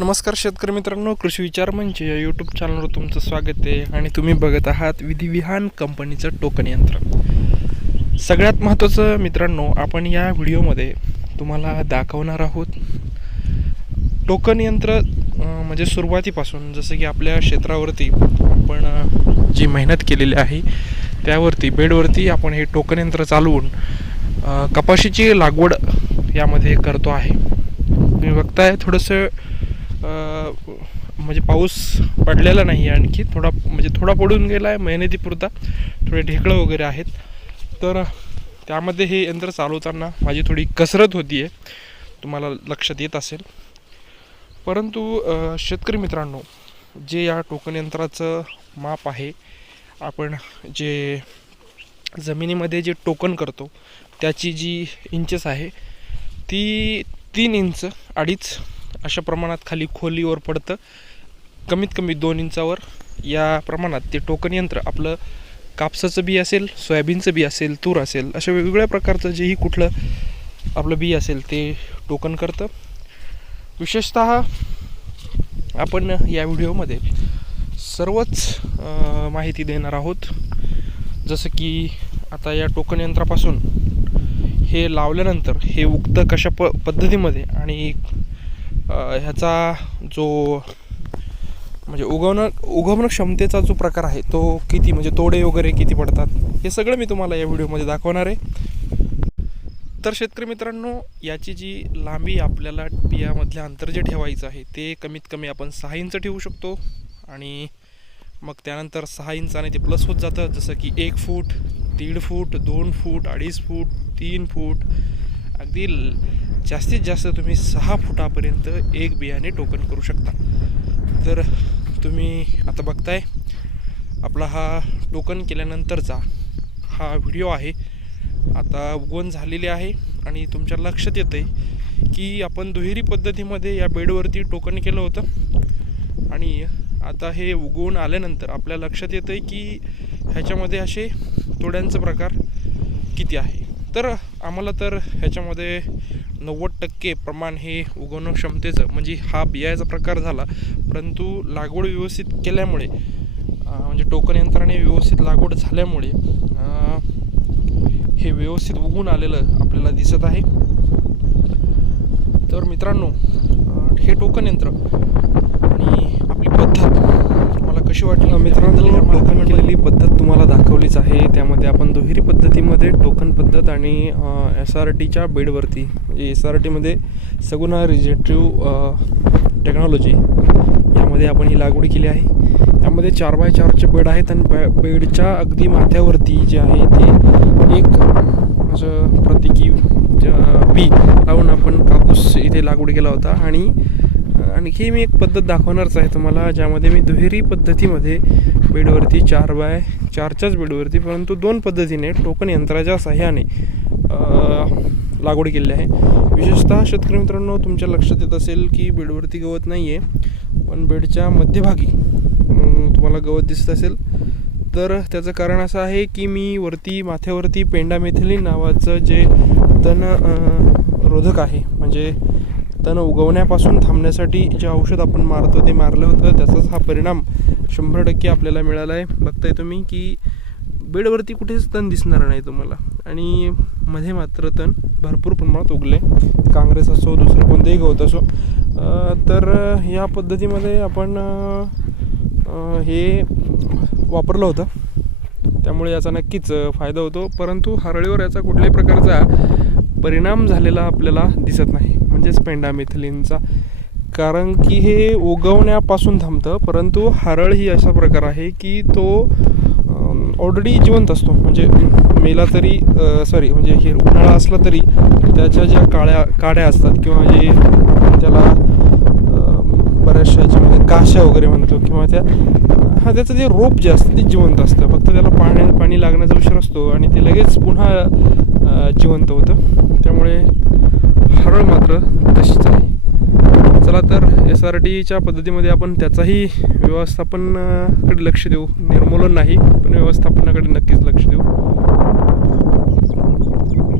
नमस्कार शेतकरी मित्रांनो कृषी विचार मंच या यूट्यूब चॅनलवर तुमचं स्वागत आहे आणि तुम्ही बघत आहात विधिविहान कंपनीचं टोकन यंत्र. सगळ्यात महत्त्वाचं मित्रांनो आपण या व्हिडिओमध्ये तुम्हाला दाखवणार आहोत टोकन यंत्र म्हणजे सुरुवातीपासून जसं की आपल्या क्षेत्रावरती आपण जी मेहनत केलेली आहे त्यावरती बेडवरती आपण हे टोकन यंत्र चालवून कपाशीची लागवड यामध्ये करतो आहे. तुम्ही बघताय थोडंसं म्हणजे पाऊस पडलेला नाही आहे आणखी. थोडा म्हणजे थोडा पडून गेला आहे मेहनतीपुरता. थोडे ढेकळं वगैरे आहेत. तर त्यामध्ये हे यंत्र चालवताना माझी थोडी कसरत होती आहे तुम्हाला लक्षात येत असेल. परंतु शेतकरी मित्रांनो जे या टोकन यंत्राचं माप आहे आपण जे जमिनीमध्ये जे टोकन करतो त्याची जी इंचेस आहे ती तीन इंच अडीच अशा प्रमाणात खाली खोलीवर पडतं. कमीत कमी दोन इंचावर या प्रमाणात ते टोकन यंत्र आपलं कापसाचं बी असेल सोयाबीनचं बी असेल तूर असेल अशा वेगवेगळ्या प्रकारचं जेही कुठलं आपलं बी असेल ते टोकन करतं. विशेषतः आपण या व्हिडिओमध्ये सर्वच माहिती देणार आहोत. जसं की आता या टोकन यंत्रापासून हे लावल्यानंतर हे उगतं कशा प पद्धतीमध्ये आणि ह्याचा जो म्हणजे उगवणं उगवणं क्षमतेचा जो प्रकार आहे तो किती म्हणजे तोडे वगैरे किती पडतात हे सगळं मी तुम्हाला या व्हिडिओमध्ये दाखवणार आहे. तर शेतकरी मित्रांनो याची जी लांबी आपल्याला बियामधल्या अंतर जे ठेवायचं आहे ते कमीत कमी आपण सहा इंच ठेवू शकतो आणि मग त्यानंतर सहा इंचाने ते प्लस होत जातं. जसं की एक फूट दीड फूट दोन फूट अडीच फूट तीन फूट अगदी ल- जास्तीत जास्त तुम्ही सहा फुटापर्यंत एक बियाणे टोकन करू शकता. तर तुम्ही आता बघताय आपला हा टोकन केल्यानंतरचा हा व्हिडिओ आहे. आता उगवण झालेली आहे आणि तुमच्या लक्षात येतं आहे की आपण दुहेरी पद्धतीमध्ये या बेडवरती टोकन केलं होतं. आणि आता हे उगवून आल्यानंतर आपल्या लक्षात येतं आहे की ह्याच्यामध्ये असे तोड्यांचा प्रकार किती आहे. तर आम्हाला तर ह्याच्यामध्ये नव्वद टक्के प्रमाण हे उगवणं क्षमतेचं म्हणजे हा बियायचा प्रकार झाला. परंतु लागवड व्यवस्थित केल्यामुळे म्हणजे टोकन यंत्राने व्यवस्थित लागवड झाल्यामुळे हे व्यवस्थित उगून आलेलं आपल्याला दिसत आहे. तर मित्रांनो हे टोकन यंत्र आणि आपली पद्धत तुम्हाला कशी वाटली मित्रांनो टोकन केलेली पद्धत तुम्हाला दाखवलीच आहे. त्यामध्ये आपण दुहेरी पद्धतीमध्ये टोकन पद्धत आणि एस आर टीच्या बेडवरती म्हणजे एस आर टीमध्ये सगुणा रिजेटिव्ह टेक्नॉलॉजी यामध्ये आपण ही लागवड केली आहे. त्यामध्ये चार बाय चारचे बेड आहेत आणि बे बेडच्या अगदी माथ्यावरती जे आहे ते एक असं प्रतीकी ज- बी लावून आपण कापूस इथे लागवड केला होता. आणि आणखी मी एक पद्धत दाखवणारच आहे तुम्हाला ज्यामध्ये मी दुहेरी पद्धतीमध्ये बेडवरती चार बाय चारच्याच बेडवरती परंतु दोन पद्धतीने टोकन यंत्राच्या साह्याने लागवड केलेली आहे. विशेषतः शेतकरी मित्रांनो तुमच्या लक्षात येत असेल की बेडवरती गवत नाही आहे पण बेडच्या मध्यभागी तुम्हाला गवत दिसत असेल. तर त्याचं कारण असं आहे की मी वरती माथ्यावरती पेंडामेथिलीन नावाचं जे तण रोधक आहे म्हणजे तण उगवण्यापासून थांबण्यासाठी जे औषध आपण मारतो ते मारलं होतं त्याचाच हा परिणाम शंभर टक्के आपल्याला मिळाला आहे बघताय तुम्ही की बेडवरती कुठेच तण दिसणार नाही तुम्हाला. आणि मध्ये मात्र तण भरपूर प्रमाणात उगले. काँग्रेस असो दुसरं कोणतेही गवत असो. तर या पद्धतीमध्ये आपण हे वापरलं होतं. त्यामुळे याचा नक्कीच फायदा होतो. परंतु हरळीवर याचा कुठल्याही प्रकारचा परिणाम झालेला आपल्याला दिसत नाही. म्हणजेच पेंडामिथिलीनचा. कारण की हे उगवण्यापासून थांबतं परंतु हरळ ही असा प्रकार आहे की तो ऑलरेडी जिवंत असतो. म्हणजे मेला तरी सॉरी म्हणजे हे उन्हाळा असला तरी त्याच्या ज्या काळ्या काड्या असतात किंवा जे त्याला बऱ्याचशा याच्यामध्ये काशा वगैरे म्हणतो किंवा त्या हा त्याचं जे रोप जे असतं ते जिवंत असतं. फक्त त्याला पाणी पाणी लागण्याचा विषय असतो आणि ते लगेच पुन्हा जिवंत होतं. त्यामुळे हरळ मात्र तशीच आहे. चला तर एस आर टीच्या पद्धतीमध्ये आपण त्याचाही व्यवस्थापनाकडे लक्ष देऊ. निर्मूलन नाही पण व्यवस्थापनाकडे नक्कीच लक्ष देऊ.